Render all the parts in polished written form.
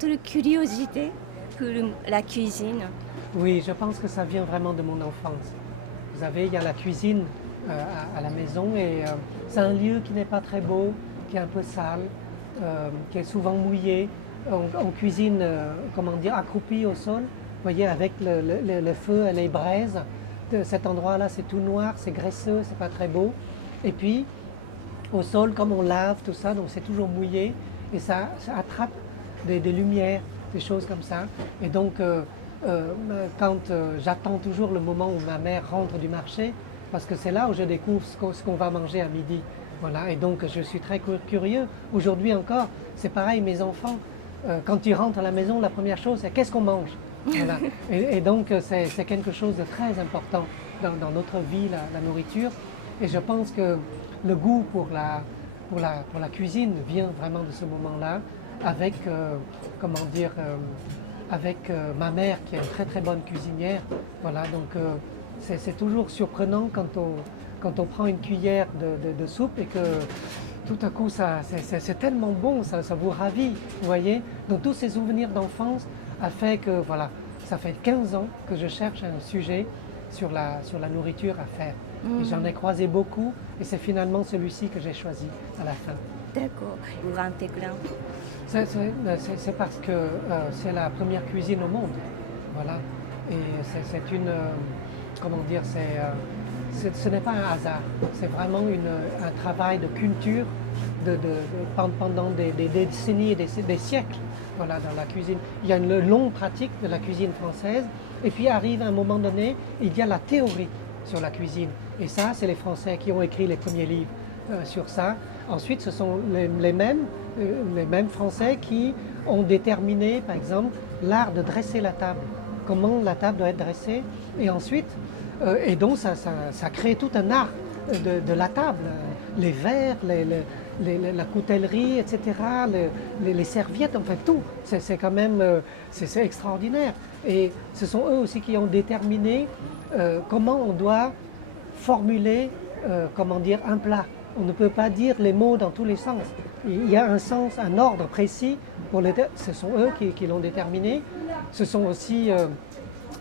votre curiosité pour la cuisine? Oui, je pense que ça vient vraiment de mon enfance. Vous savez, il y a la cuisine à la maison et c'est un lieu qui n'est pas très beau, qui est un peu sale, qui est souvent mouillé. On cuisine, comment dire, accroupi au sol, vous voyez, avec le feu et les braises. Cet endroit-là, c'est tout noir, c'est graisseux, c'est pas très beau. Et puis, au sol, comme on lave tout ça, donc c'est toujours mouillé et ça attrape des lumières, des choses comme ça. Et donc, quand j'attends toujours le moment où ma mère rentre du marché, parce que c'est là où je découvre ce qu'on va manger à midi. Voilà, et donc je suis très curieux. Aujourd'hui encore, c'est pareil, mes enfants, quand ils rentrent à la maison, la première chose, c'est qu'est-ce qu'on mange. Voilà. Et donc, c'est quelque chose de très important dans notre vie, la nourriture. Et je pense que le goût pour la cuisine vient vraiment de ce moment-là, avec, comment dire, avec ma mère qui est une très très bonne cuisinière. Voilà, donc c'est toujours surprenant quand on prend une cuillère de soupe et que tout à coup c'est tellement bon, ça vous ravit, vous voyez. Donc tous ces souvenirs d'enfance a fait que voilà, ça fait 15 ans que je cherche un sujet sur la nourriture à faire. Et j'en ai croisé beaucoup et c'est finalement celui-ci que j'ai choisi à la fin. D'accord. Grand écran. C'est parce que c'est la première cuisine au monde. Voilà. Et c'est une. Comment dire, ce n'est pas un hasard. C'est vraiment un travail de culture pendant des décennies et des siècles. Voilà, dans la cuisine. Il y a une longue pratique de la cuisine française. Et puis arrive à un moment donné, il y a la théorie sur la cuisine. Et ça, c'est les Français qui ont écrit les premiers livres sur ça. Ensuite, ce sont les mêmes Français qui ont déterminé, par exemple, l'art de dresser la table, comment la table doit être dressée. Et ensuite, et donc ça crée tout un art de la table, les verres, la coutellerie, etc., les serviettes, enfin tout. C'est quand même c'est extraordinaire. Et ce sont eux aussi qui ont déterminé comment on doit formuler, comment dire, un plat. On ne peut pas dire les mots dans tous les sens. Il y a un sens, un ordre précis. Ce sont eux qui l'ont déterminé. Ce sont aussi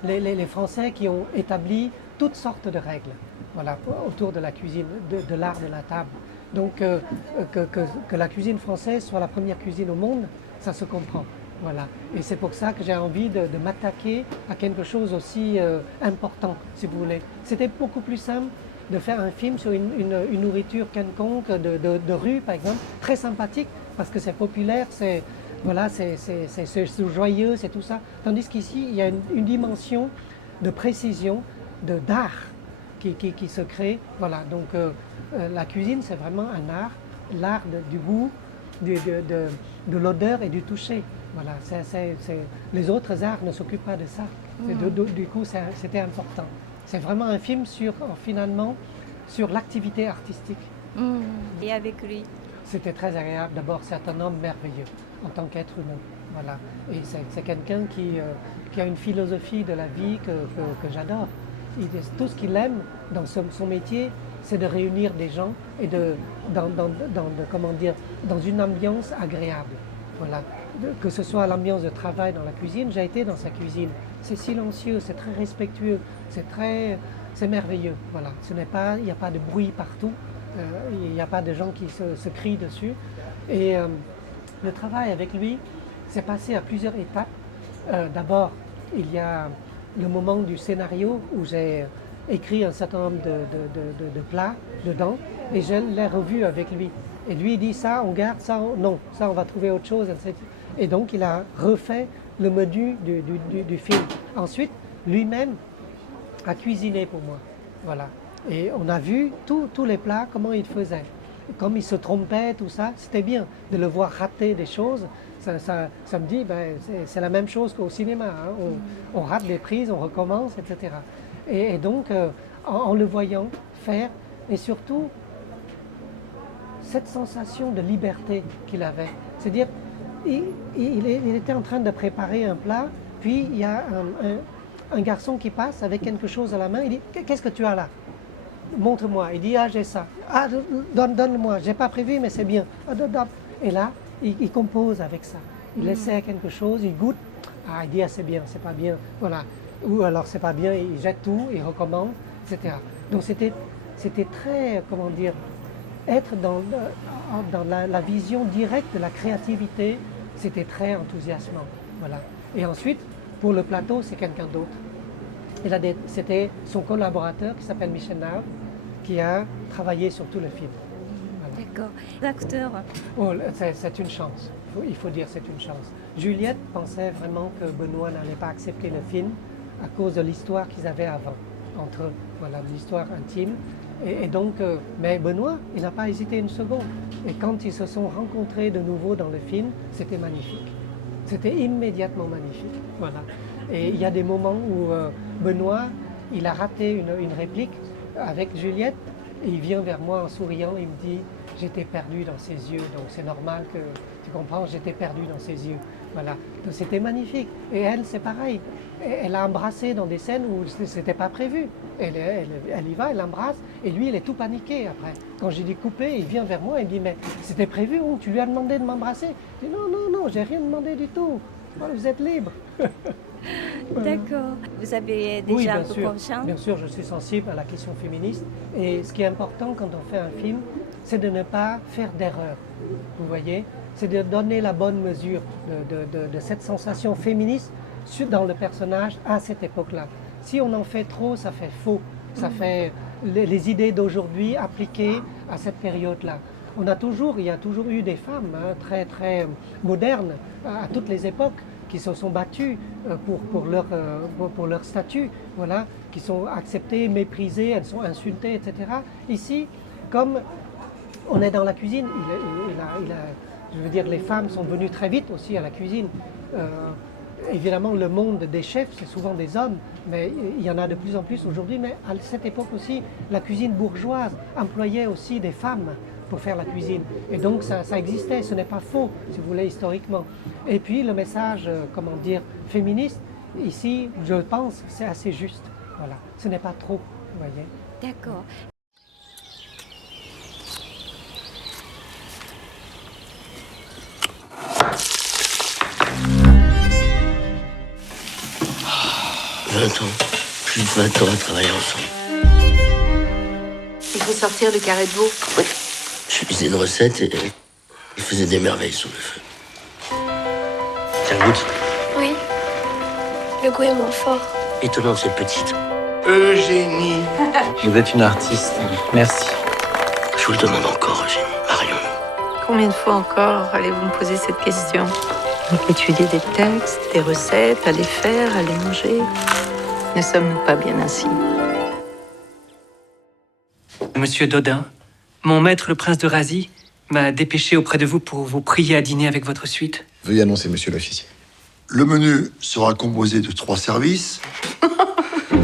les Français qui ont établi toutes sortes de règles, voilà, autour de la cuisine, de l'art de la table. Donc que la cuisine française soit la première cuisine au monde, ça se comprend. Voilà. Et c'est pour ça que j'ai envie de m'attaquer à quelque chose aussi important, si vous voulez. C'était beaucoup plus simple de faire un film sur une nourriture quelconque de rue, par exemple, très sympathique, parce que c'est populaire, c'est voilà, c'est joyeux, c'est tout ça. Tandis qu'ici, il y a une dimension de précision, d'art qui se crée. Voilà, donc la cuisine, c'est vraiment un art, l'art du goût, de l'odeur et du toucher. Voilà, les autres arts ne s'occupent pas de ça. Du coup, c'était important. C'est vraiment un film finalement sur l'activité artistique. Et avec lui? C'était très agréable. D'abord, c'est un homme merveilleux en tant qu'être humain. Voilà. Et c'est quelqu'un qui a une philosophie de la vie que j'adore. Tout ce qu'il aime dans son métier, c'est de réunir des gens et comment dire, dans une ambiance agréable. Voilà. Que ce soit l'ambiance de travail dans la cuisine, j'ai été dans sa cuisine. C'est silencieux, c'est très respectueux, c'est merveilleux. Voilà. Il n'y a pas de bruit partout, il n'y a pas de gens qui se crient dessus. Et le travail avec lui s'est passé à plusieurs étapes. D'abord, il y a le moment du scénario où j'ai écrit un certain nombre de plats dedans et je l'ai revu avec lui. Et lui il dit ça, on garde ça, non, ça on va trouver autre chose. Et donc il a refait le menu du film. Ensuite, lui-même a cuisiné pour moi. Voilà. Et on a vu tous les plats, comment il faisait. Comme il se trompait, tout ça, c'était bien de le voir rater des choses. Ça me dit, c'est la même chose qu'au cinéma. Hein. On rate des prises, on recommence, etc. Et donc, en le voyant faire, et surtout, cette sensation de liberté qu'il avait. C'est-à-dire, il était en train de préparer un plat, puis il y a un garçon qui passe avec quelque chose à la main, il dit « Qu'est-ce que tu as là ?» Montre-moi. Il dit, ah, j'ai ça. Ah, donne-le-moi. J'ai pas prévu, mais c'est bien. Et là, il compose avec ça. Il essaie quelque chose, il goûte, ah, il dit ah, c'est bien, c'est pas bien, voilà. Ou alors c'est pas bien, il jette tout, il recommande, etc. Donc c'était très, comment dire, être dans la vision directe de la créativité, c'était très enthousiasmant. Voilà. Et ensuite, pour le plateau, c'est quelqu'un d'autre. C'était son collaborateur qui s'appelle Michel Nave, qui a travaillé sur tout le film. Voilà. D'accord. L'acteur, Oh, c'est une chance, il faut dire c'est une chance. Juliette pensait vraiment que Benoît n'allait pas accepter le film à cause de l'histoire qu'ils avaient avant, entre eux, voilà, l'histoire intime. Et donc, mais Benoît, il n'a pas hésité une seconde. Et quand ils se sont rencontrés de nouveau dans le film, c'était magnifique. C'était immédiatement magnifique. Voilà. Et il y a des moments où Benoît, il a raté une réplique avec Juliette, et il vient vers moi en souriant, il me dit « J'étais perdu dans ses yeux, donc c'est normal que, tu comprends, j'étais perdu dans ses yeux. » Voilà. Donc c'était magnifique. Et elle, c'est pareil. Elle a embrassé dans des scènes où c'était pas prévu. Elle y va, elle l'embrasse, et lui, il est tout paniqué après. Quand j'ai dit couper, il vient vers moi et il dit « Mais c'était prévu, ou tu lui as demandé de m'embrasser ?» Je dis « Non, non, non, j'ai rien demandé du tout. Vous êtes libre. » d'accord. Vous avez Oui, déjà bien un peu sûr. conscience? Bien sûr, je suis sensible à la question féministe. Et ce qui est important quand on fait un film, c'est de ne pas faire d'erreur. Vous voyez? C'est de donner la bonne mesure de cette sensation féministe dans le personnage à cette époque-là. Si on en fait trop, ça fait faux. Ça fait les idées d'aujourd'hui appliquées à cette période-là. Il y a toujours eu des femmes très, très modernes à toutes les époques qui se sont battues pour leur statut, voilà, qui sont acceptées, méprisées, elles sont insultées, etc. Ici, comme on est dans la cuisine, je veux dire, les femmes sont venues très vite aussi à la cuisine. Évidemment, le monde des chefs, c'est souvent des hommes, mais il y en a de plus en plus aujourd'hui. Mais à cette époque aussi, la cuisine bourgeoise employait aussi des femmes pour faire la cuisine. Et donc ça existait, ce n'est pas faux, si vous voulez, historiquement. Et puis le message, comment dire, féministe, ici, je pense, c'est assez juste. Voilà, ce n'est pas trop, vous voyez. D'accord. Plus de 20 ans à travailler ensemble. Il faut sortir le carré de veau. Oui. Je lisais une recette et il faisait des merveilles sur le feu. Tiens, goûte. Oui. Le goût est moins fort. Étonnant cette petite. Eugénie. Vous êtes une artiste. Merci. Je vous le demande encore, Eugénie. Marion. Combien de fois encore allez-vous me poser cette question? Étudier des textes, des recettes, à les faire, à les manger. Ne sommes-nous pas bien ainsi? Monsieur Dodin, mon maître le prince de Razy m'a dépêché auprès de vous pour vous prier à dîner avec votre suite. Veuillez annoncer, monsieur l'officier. Le menu sera composé de 3 services.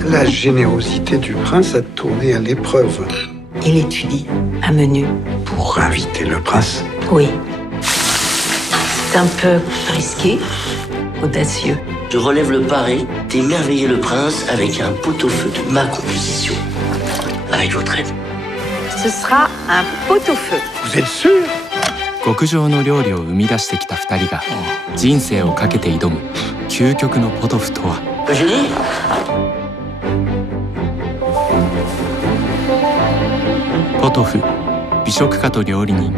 La générosité du prince a tourné à l'épreuve. Il étudie un menu. Pour inviter le prince, Oui. C'est un peu risqué, audacieux. Je relève le pari d'émerveiller le prince avec un pot-au-feu de ma composition. Avec votre aide. Ce sera un pot-au-feu. vous êtes sûr? 極上の料理を生み出してきた2人が人生をかけて挑む究極のポトフとは。 Eugénie. ポトフ美食家と料理人